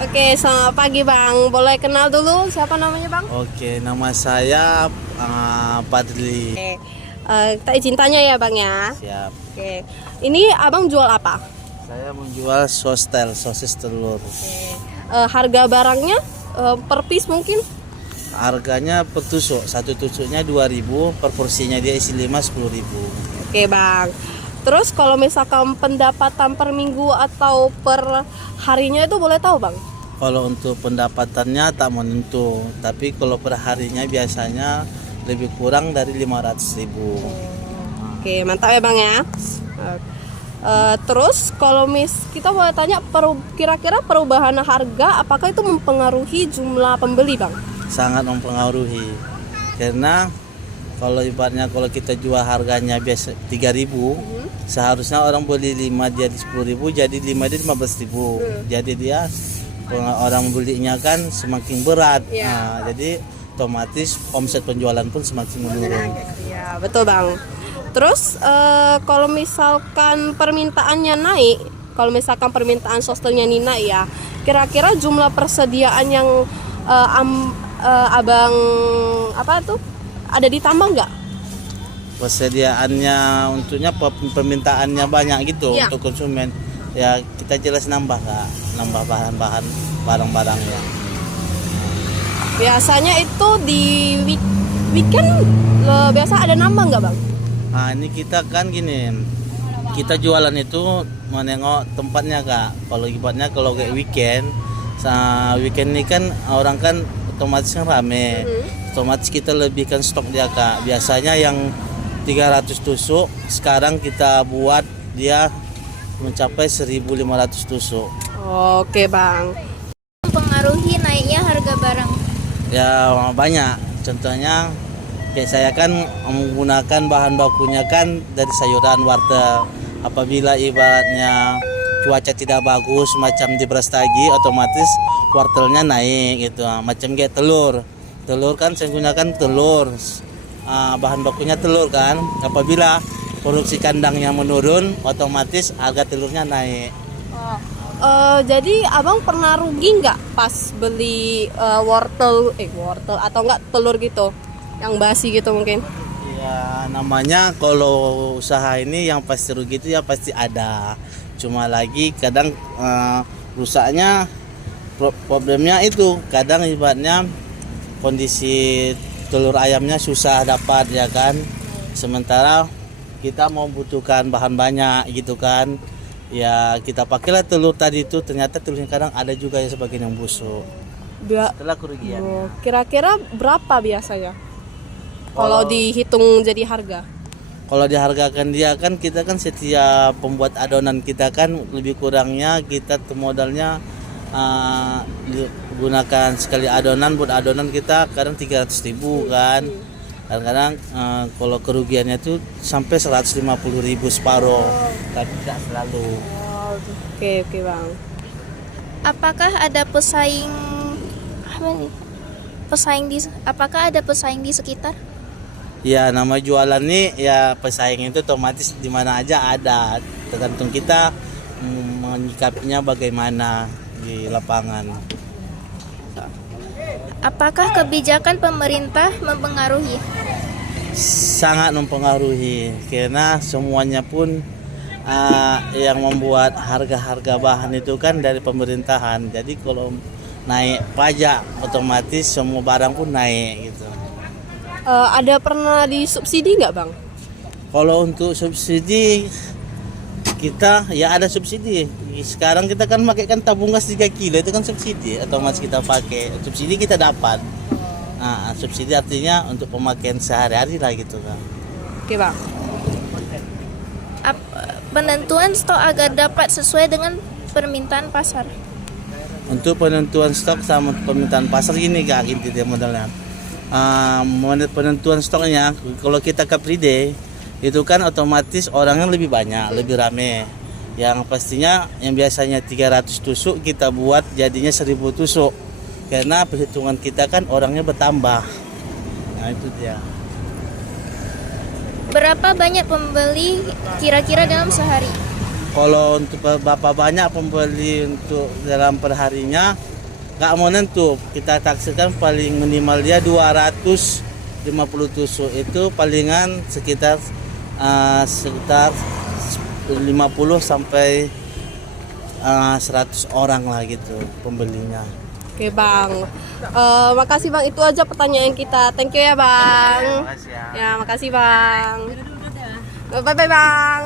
Oke, selamat pagi Bang. Boleh kenal dulu siapa namanya Bang? Oke, nama saya Padli. Oke, kita izin tanya ya Bang ya. Siap. Oke, ini Abang jual apa? Saya menjual sostel, sosis telur. Oke, harga barangnya per piece mungkin? Harganya per tusuk, satu tusuknya 2.000, per porsinya dia isi 5 10.000. Oke Bang. Terus kalau misalkan pendapatan per minggu atau per harinya itu boleh tahu Bang? Kalau untuk pendapatannya tak menentu, tapi kalau per harinya biasanya lebih kurang dari 500.000. Oke, mantap ya Bang ya. Terus kalau kita boleh tanya kira-kira perubahan harga apakah itu mempengaruhi jumlah pembeli Bang? Sangat mempengaruhi. Karena kalau ibaratnya kalau kita jual harganya biasa 3.000, seharusnya orang beli 5 dia di 10.000, jadi 5 dia 15.000. Jadi dia orang belinya kan semakin berat. Jadi otomatis omset penjualan pun semakin menurun. Ya betul Bang. Terus kalau misalkan permintaannya naik, kalau misalkan permintaan sostelnya ini naik ya, kira-kira jumlah persediaan yang Abang ada ditambah nggak? Persediaannya untuknya permintaannya banyak gitu untuk konsumen. Ya kita jelas nambah bahan-bahan barang-barangnya. Biasanya itu di weekend biasa ada nambah nggak Bang? Nah ini kita kan gini, kita jualan itu menengok tempatnya Kak. Kalau ibaratnya kalau kayak weekend ini kan orang kan otomatis kan rame. Otomatis kita lebihkan stok dia Kak. Biasanya yang 300 tusuk sekarang kita buat dia mencapai 1.500 tusuk. Oke Bang. Mempengaruhi naiknya harga barang. Ya banyak. Contohnya kayak saya kan menggunakan bahan bakunya kan dari sayuran wortel. Apabila ibaratnya cuaca tidak bagus macam di Brastagi, otomatis wortelnya naik gitu. Macam kayak telur kan saya gunakan telur, bahan bakunya telur kan. Apabila produksi kandangnya menurun, otomatis harga telurnya naik. Jadi abang pernah rugi nggak pas beli wortel atau enggak telur gitu yang basi gitu mungkin? Ya namanya kalau usaha ini yang pasti rugi itu ya pasti ada. Cuma lagi kadang rusaknya problemnya itu kadang ibaratnya kondisi telur ayamnya susah dapat ya kan. Sementara kita mau butuhkan bahan banyak gitu kan. Ya kita pakailah telur tadi itu, ternyata telurnya kadang ada juga yang sebagian yang busuk. Setelah kerugian. Kira-kira berapa biasanya? Kalau dihitung jadi harga? Kalau dihargakan dia kan kita kan setiap pembuat adonan kita kan lebih kurangnya kita modalnya gunakan sekali adonan buat adonan kita kadang 300.000 kan. Kadang-kadang kalau kerugiannya itu sampai 150.000 separuh, tapi tidak selalu. Oke Bang. Apakah ada apakah ada pesaing di sekitar? Ya nama jualan nih ya pesaing itu otomatis di mana aja ada, tergantung kita menyikapinya bagaimana di lapangan. Apakah kebijakan pemerintah mempengaruhi? Sangat mempengaruhi karena semuanya pun yang membuat harga-harga bahan itu kan dari pemerintahan. Jadi kalau naik pajak otomatis semua barang pun naik gitu. Ada pernah disubsidi nggak Bang? Kalau untuk subsidi kita ya ada subsidi. Sekarang kita kan pakai kan tabung gas 3 kilo itu kan subsidi, otomatis kita pakai. Subsidi kita dapat. Nah, subsidi artinya untuk pemakaian sehari-hari lah gitu kan. Oke Bang. Penentuan stok agar dapat sesuai dengan permintaan pasar. Untuk penentuan stok sama permintaan pasar gini Kak, inti dia modalnya. Penentuan stoknya kalau kita Free Day itu kan otomatis orangnya lebih banyak, lebih rame. Yang pastinya yang biasanya 300 tusuk kita buat jadinya 1.000 tusuk. Karena perhitungan kita kan orangnya bertambah. Nah itu dia. Berapa banyak pembeli kira-kira dalam sehari? Kalau untuk berapa banyak pembeli untuk dalam perharinya nggak menentu. Kita taksikan paling minimal dia 250 tusuk, itu palingan sekitar 50 sampai 100 orang lah gitu pembelinya. Oke bang, makasih bang, itu aja pertanyaan kita. Thank you ya bang. Makasih ya. Ya makasih bang. Bye bye bang.